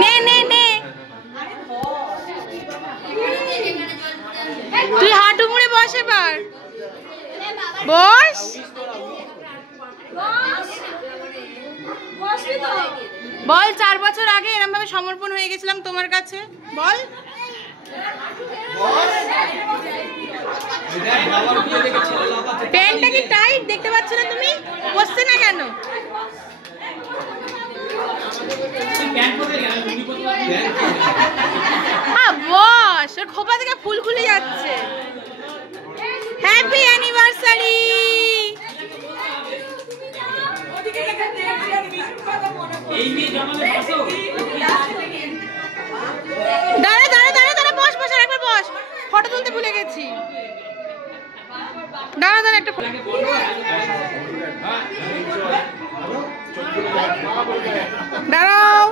নে নে নে তুই হাঁটু মুড়ে বস এবার বস বল 4 বছর আগে এরকম ভাবে সমর্পণ হয়ে গেছিলাম তোমার কাছে বল প্যান্টটা কি টাইট দেখতে পাচ্ছ না তুমি বসছে না কেন বস ওর খোপা থেকে ফুল খুলে যাচ্ছে হ্যাপি অ্যানিভার্সারি দাঁড়া দাঁড়া দাঁড়া দাঁড়া বস বস আর একবার বস ফটো তুলতে ভুলে গেছি দাঁড়া দাঁড়া একটা দাঁড়াও